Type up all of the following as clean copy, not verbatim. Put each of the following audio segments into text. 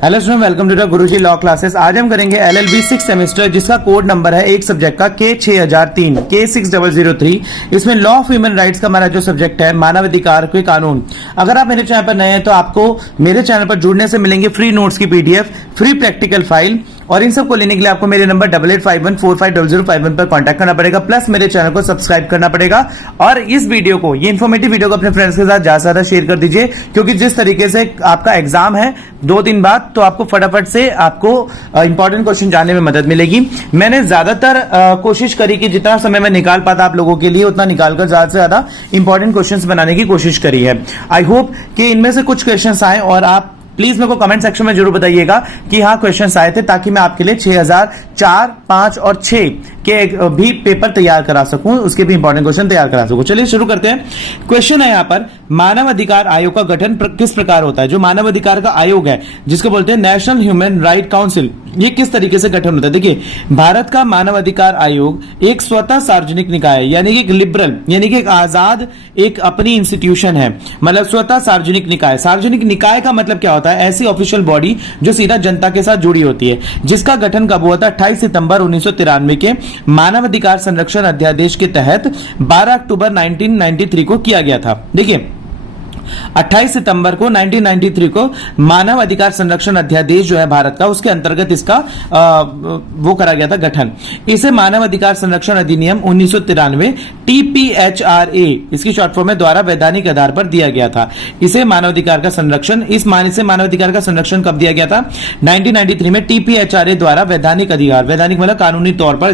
Hello student, welcome to the Guruji law classes. आज हम करेंगे एलएलबी 6 सेमेस्टर, जिसका कोड नंबर है एक सब्जेक्ट का K6003 K6003। इसमें लॉ ऑफ ह्यूमन राइट्स का हमारा जो सब्जेक्ट है, मानवाधिकार के कानून। अगर आप मेरे चैनल पर नए हैं तो आपको मेरे चैनल पर जुड़ने से मिलेंगे फ्री नोट्स की पीडीएफ, फ्री प्रैक्टिकल फाइल, और इन सबको लेने के लिए आपको मेरे नंबर 8851450051 पर कांटेक्ट करना पड़ेगा, प्लस मेरे चैनल को सब्सक्राइब करना पड़ेगा। और इस वीडियो को, ये इन्फॉर्मेटिव वीडियो को अपने फ्रेंड्स के साथ ज्यादा शेयर कर दीजिए, क्योंकि जिस तरीके से आपका एग्जाम है 2 दिन बाद, तो आपको फटाफट से आपको इंपॉर्टेंट क्वेश्चन जानने में मदद मिलेगी। मैंने ज्यादातर कोशिश करी कि जितना समय मैं निकाल पाता आप लोगों के लिए, उतना निकालकर ज्यादा से ज्यादा इंपॉर्टेंट क्वेश्चंस बनाने की कोशिश करी है। आई होप कि इनमें से कुछ क्वेश्चंस आए, और आप प्लीज मेरे को कमेंट सेक्शन में जरूर बताइएगा कि हाँ क्वेश्चंस आए थे, ताकि मैं आपके लिए 6004, 5 और 6 के भी पेपर तैयार करा सकूं, उसके भी इंपॉर्टेंट क्वेश्चन तैयार करा सकूं। चलिए शुरू करते हैं। क्वेश्चन है यहाँ पर, मानव अधिकार आयोग का गठन किस प्रकार होता है। जो मानव अधिकार का आयोग है, जिसको बोलते हैं नेशनल ह्यूमन राइट काउंसिल, ये किस तरीके से गठन होता है। देखिए, भारत का मानव अधिकार आयोग एक स्वतः सार्वजनिक निकाय, यानी कि एक लिबरल, यानी कि एक आजाद, एक अपनी इंस्टीट्यूशन है, मतलब स्वतः सार्वजनिक निकाय। सार्वजनिक निकाय का मतलब क्या होता है? ऐसी ऑफिशियल बॉडी जो सीधा जनता के साथ जुड़ी होती है, जिसका गठन कब हुआ था? 28 सितंबर 1993 के मानव अधिकार संरक्षण अध्यादेश के तहत 12 अक्टूबर 1993 को किया गया था। देखिए, 28 सितंबर को 1993 को मानव अधिकार संरक्षण अध्यादेश जो है भारत का, उसके अंतर्गत इसका वो करा गया था गठन। इसे मानव अधिकार संरक्षण अधिनियम 1993 TPHRA, इसकी शॉर्ट फॉर्म में, द्वारा वैधानिक आधार पर दिया गया था। इसे मानवाधिकार का संरक्षण, इस मान से मानवाधिकार का संरक्षण कब दिया गया था? 1993 में TPHRA द्वारा वैधानिक अधिकार, वैधानिक मतलब कानूनी तौर पर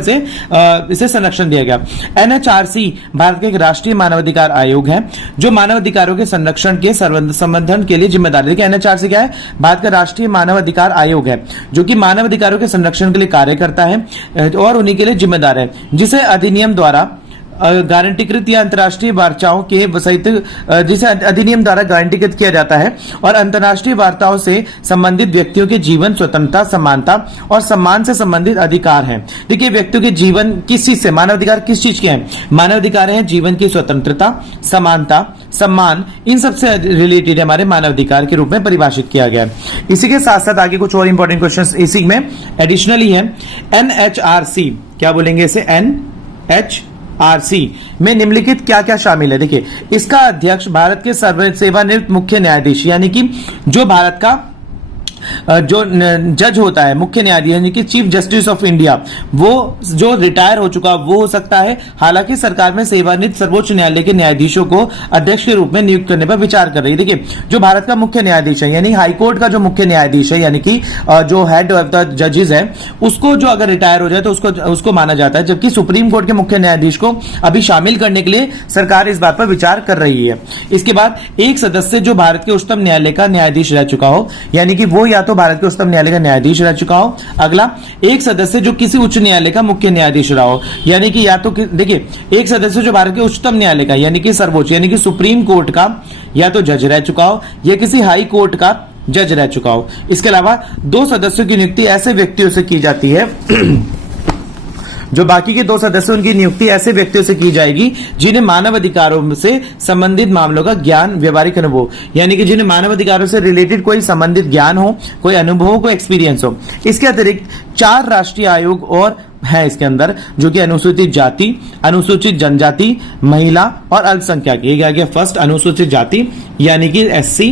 इसे संरक्षण दिया गया। NHRC भारत का एक राष्ट्रीय मानवाधिकार आयोग है, जो मानवाधिकारों के संरक्षण के संवर्धन के लिए जिम्मेदार है। देखिए, NHRC क्या है? भारत का राष्ट्रीय मानव अधिकार आयोग है, जो कि मानव अधिकारों के संरक्षण के लिए कार्य करता है और उन्हीं के लिए जिम्मेदार है, जिसे अधिनियम द्वारा गारंटीकृत या अंतर्राष्ट्रीय वार्ताओं के सहित, जिसे अधिनियम द्वारा गारंटीकृत किया जाता है, और अंतर्राष्ट्रीय वार्ताओं से संबंधित व्यक्तियों के जीवन, स्वतंत्रता, समानता और सम्मान से संबंधित अधिकार हैं। देखिए, व्यक्तियों के जीवन किस चीज से, मानव अधिकार किस चीज के हैं? मानव अधिकार हैं जीवन की स्वतंत्रता, समानता, सम्मान, इन सबसे रिलेटेड हमारे मानव अधिकार के रूप में परिभाषित किया गया है। इसी के साथ साथ आगे कुछ और इंपॉर्टेंट क्वेश्चंस इसी में एडिशनली है। NHRC, क्या बोलेंगे इसे? NHRC में निम्नलिखित क्या क्या शामिल है? देखिए, इसका अध्यक्ष भारत के सेवानिवृत्त मुख्य न्यायाधीश, यानी कि जो भारत का जो जज होता है, मुख्य न्यायाधीश, यानी कि चीफ जस्टिस ऑफ इंडिया, वो जो रिटायर हो चुका वो हो सकता है। हालांकि सरकार में सेवानिवृत्त सर्वोच्च न्यायालय के न्यायाधीशों को अध्यक्ष के रूप में नियुक्त करने पर विचार कर रही है। देखिए, जो भारत का मुख्य न्यायाधीश है, यानी हाईकोर्ट का जो मुख्य न्यायाधीश है, यानी कि जो हेड ऑफ द जजेस है, उसको जो अगर रिटायर हो जाए तो उसको माना जाता है। जबकि सुप्रीम कोर्ट के मुख्य न्यायाधीश को अभी शामिल करने के लिए सरकार इस बात पर विचार कर रही है। इसके बाद एक सदस्य जो भारत के उच्चतम न्यायालय का न्यायाधीश रह चुका हो, यानी कि वो या तो भारत के उच्चतम न्यायालय का न्यायाधीश रह चुका हो। अगला, एक सदस्य जो किसी उच्च न्यायालय का मुख्य न्यायाधीश रहा हो, यानी कि या तो देखिए, एक सदस्य जो भारत के उच्चतम न्यायालय का, यानी कि सर्वोच्च, यानी कि सुप्रीम कोर्ट का या तो जज रह चुका हो, या किसी हाई कोर्ट का जज रह चुका हो। इसके अलावा 2 सदस्यों की नियुक्ति ऐसे व्यक्तियों से की जाती है जो बाकी के 2 सदस्य, उनकी नियुक्ति ऐसे व्यक्तियों से की जाएगी जिन्हें मानव अधिकारों से संबंधित मामलों का ज्ञान, व्यवहारिक अनुभव, यानी कि जिन्हें मानव अधिकारों से रिलेटेड कोई संबंधित ज्ञान हो, कोई अनुभव हो, कोई एक्सपीरियंस हो। इसके अतिरिक्त 4 राष्ट्रीय आयोग और है इसके अंदर, जो कि अनुसूचित जाति, अनुसूचित जनजाति, महिला और अल्पसंख्यक। ये क्या गया? फर्स्ट, अनुसूचित जाति यानी कि SC,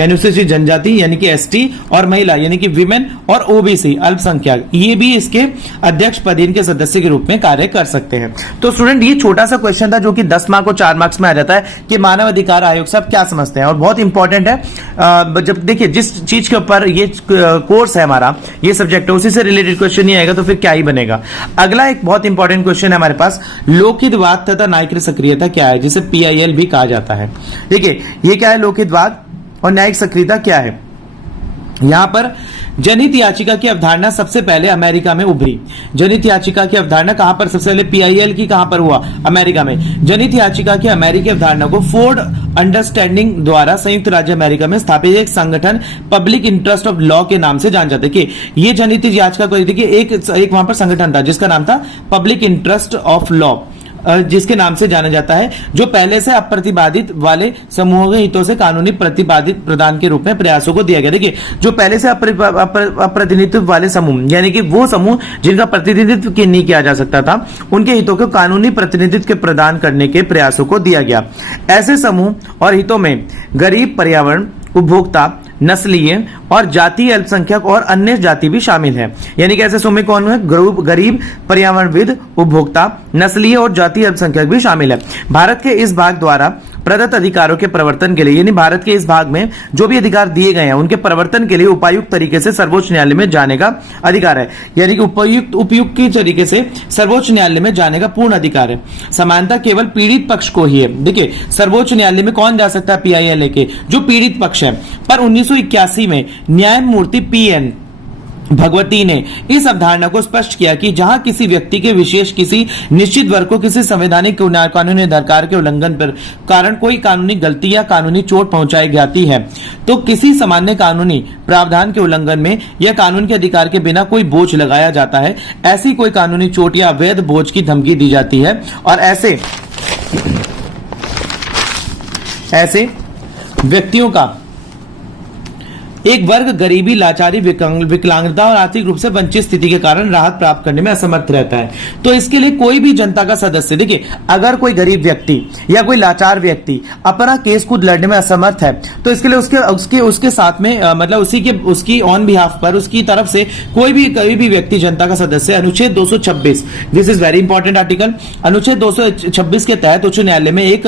अनुसूचित जनजाति यानी कि ST, और महिला यानी कि विमेन, और OBC अल्पसंख्यक, ये भी इसके अध्यक्ष पद, इनके सदस्य के रूप में कार्य कर सकते हैं। तो स्टूडेंट, ये छोटा सा क्वेश्चन था जो कि 10 मार्क और 4 मार्क्स में आ जाता है कि मानव अधिकार आयोग से आप क्या समझते हैं, और बहुत इंपॉर्टेंट है। जब देखिए, जिस चीज के ऊपर ये कोर्स है हमारा, ये सब्जेक्ट है, उसी से रिलेटेड क्वेश्चन नहीं आएगा तो फिर क्या ही बनेगा। अगला एक बहुत इंपॉर्टेंट क्वेश्चन है हमारे पास, लोकहितवाद तथा न्यायिक सक्रियता क्या है, जिसे PIL भी कहा जाता है। देखिए, ये क्या है? लोकहितवाद और न्यायिक सक्रियता क्या है? यहां पर जनहित याचिका की अवधारणा सबसे पहले अमेरिका में उभरी। जनहित याचिका की अवधारणा कहां पर सबसे पहले? PIL की कहां पर हुआ? अमेरिका में। जनहित याचिका की अमेरिकी अवधारणा को फोर्ड अंडरस्टैंडिंग द्वारा संयुक्त राज्य अमेरिका में स्थापित एक संगठन पब्लिक इंटरेस्ट ऑफ लॉ के नाम से जान जाते हैं। कि ये जनहित याचिका को देखिए, एक वहां पर संगठन था जिसका नाम था पब्लिक इंटरेस्ट ऑफ लॉ, जिसके नाम से जाना जाता है, जो पहले से अप्रतिपादित वाले समूहों के हितों से कानूनी प्रतिपादित प्रदान के रूप में प्रयासों को दिया गया। देखिए, जो पहले से अप्रतिनिधित्व वाले समूह, यानी कि वो समूह जिनका प्रतिनिधित्व नहीं किया जा सकता था, उनके हितों को कानूनी प्रतिनिधित्व के प्रदान करने के प्रयासों को दिया गया। ऐसे समूह और हितों में गरीब, पर्यावरण, उपभोक्ता, नस्लीय और जातीय अल्पसंख्यक और अन्य जाति भी शामिल है। यानी कि ऐसे समूह कौन है? गरीब, पर्यावरणविद, उपभोक्ता, नस्लीय और जातीय अल्पसंख्यक भी शामिल है। भारत के इस भाग द्वारा प्रदत्त अधिकारों के प्रवर्तन के लिए, यानी भारत के इस भाग में जो भी अधिकार दिए गए हैं उनके प्रवर्तन के लिए उपायुक्त तरीके से सर्वोच्च न्यायालय में जाने का अधिकार है। यानी कि उपयुक्त की तरीके से सर्वोच्च न्यायालय में जाने का पूर्ण अधिकार है। समानता केवल पीड़ित पक्ष को ही है। देखिए, सर्वोच्च न्यायालय में कौन जा सकता है? PIL के जो पीड़ित पक्ष है। पर 1981 में न्यायमूर्ति PN भगवती ने इस अवधारणा को स्पष्ट किया कि जहां किसी व्यक्ति के विशेष किसी निश्चित वर्ग को किसी संवैधानिक कानूनी अधिकार के उल्लंघन पर कारण कोई कानूनी गलती या कानूनी चोट पहुंचाई जाती है, तो किसी सामान्य कानूनी प्रावधान के उल्लंघन में या कानून के अधिकार के बिना कोई बोझ लगाया जाता है, ऐसी कोई कानूनी चोट या अवैध बोझ की धमकी दी जाती है। और ऐसे व्यक्तियों का एक वर्ग गरीबी, लाचारी, विकलांगता और आर्थिक रूप से वंचित स्थिति के कारण राहत प्राप्त करने में असमर्थ रहता है। तो इसके लिए कोई भी जनता का सदस्य, देखिए, अगर कोई गरीब व्यक्ति या कोई लाचार व्यक्ति अपना केस खुद लड़ने में असमर्थ है, तो इसके लिए उसके साथ में मतलब उसकी ऑन बिहाफ पर उसकी तरफ से कोई भी व्यक्ति, जनता का सदस्य, अनुच्छेद 226, this is very important article, अनुच्छेद 226 के तहत उच्च न्यायालय में एक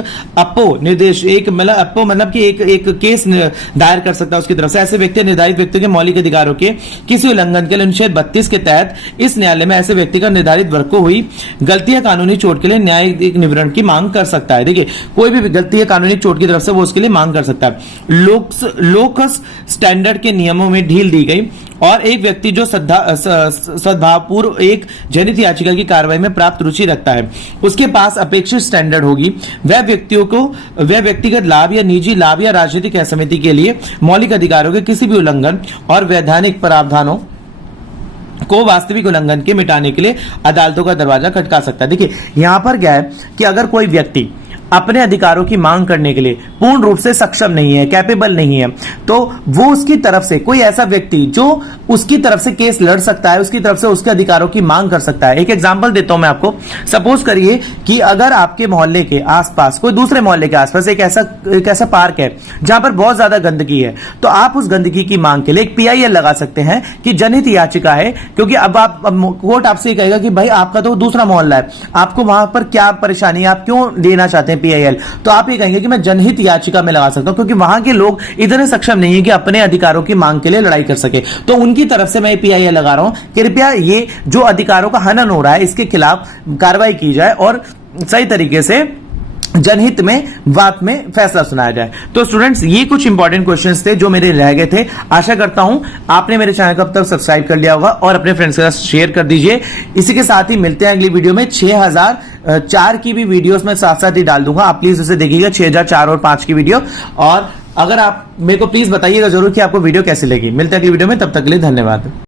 केस दायर कर सकता है उसकी तरफ से। ऐसे व्यक्ति निर्धारित व्यक्ति के मौलिक अधिकारों के किसी उल्लंघन के लिए अनुच्छेद 32 के तहत इस न्यायालय में ऐसे व्यक्ति का निर्धारित वर्ग को हुई गलती या कानूनी चोट के लिए न्यायिक निवारण की मांग कर सकता है। देखिए, कोई भी गलती या कानूनी चोट की तरफ से वो उसके लिए मांग कर सकता है। लोकस स्टैंडर्ड के नियमों में ढील दी गई और एक व्यक्ति जो सद्भावपूर्व एक जनहित याचिका की कार्रवाई में प्राप्त रुचि रखता है, उसके पास अपेक्षित स्टैंडर्ड होगी। वह व्यक्तिगत लाभ या निजी लाभ या राजनीतिक असहमति के लिए मौलिक अधिकारों के किसी भी उल्लंघन और वैधानिक प्रावधानों को वास्तविक उल्लंघन के मिटाने के लिए अदालतों का दरवाजा खटका सकता है। देखिए, यहां पर क्या है कि अगर कोई व्यक्ति अपने अधिकारों की मांग करने के लिए पूर्ण रूप से सक्षम नहीं है, कैपेबल नहीं है, तो वो उसकी तरफ से कोई ऐसा व्यक्ति जो उसकी तरफ से केस लड़ सकता है, उसकी तरफ से उसके अधिकारों की मांग कर सकता है। एक एग्जांपल देता हूं मैं आपको। सपोज करिए कि अगर आपके मोहल्ले के आसपास, कोई दूसरे मोहल्ले के आसपास एक ऐसा पार्क है जहां पर बहुत ज्यादा गंदगी है, तो आप उस गंदगी की मांग के लिए एक PIL लगा सकते हैं कि जनहित याचिका है, क्योंकि अब कोर्ट आपसे कहेगा कि भाई आपका तो दूसरा मोहल्ला है, आपको वहां पर क्या परेशानी है, आप क्यों देना चाहते हैं PIL, तो आप ये कहेंगे कि मैं जनहित याचिका में लगा सकता हूं, क्योंकि वहां के लोग इतने सक्षम नहीं है कि अपने अधिकारों की मांग के लिए लड़ाई कर सके। तो उनकी तरफ से मैं PIL लगा रहा हूं, कृपया ये जो अधिकारों का हनन हो रहा है इसके खिलाफ कार्रवाई की जाए और सही तरीके से जनहित में बात में फैसला सुनाया जाए। तो स्टूडेंट्स, ये कुछ इंपॉर्टेंट क्वेश्चंस थे जो मेरे रह गए थे। आशा करता हूं आपने मेरे चैनल को अब तक सब्सक्राइब कर लिया होगा और अपने फ्रेंड्स के साथ शेयर कर दीजिए। इसी के साथ ही मिलते हैं अगली वीडियो में। 6004 की भी वीडियोस में साथ साथ ही डाल दूंगा, आप प्लीज उसे देखिएगा, 6004 और 5 की वीडियो। और अगर आप मेरे को प्लीज बताइएगा जरूर कि आपको वीडियो कैसी लगी। मिलते हैं अगली वीडियो में, तब तक के लिए धन्यवाद।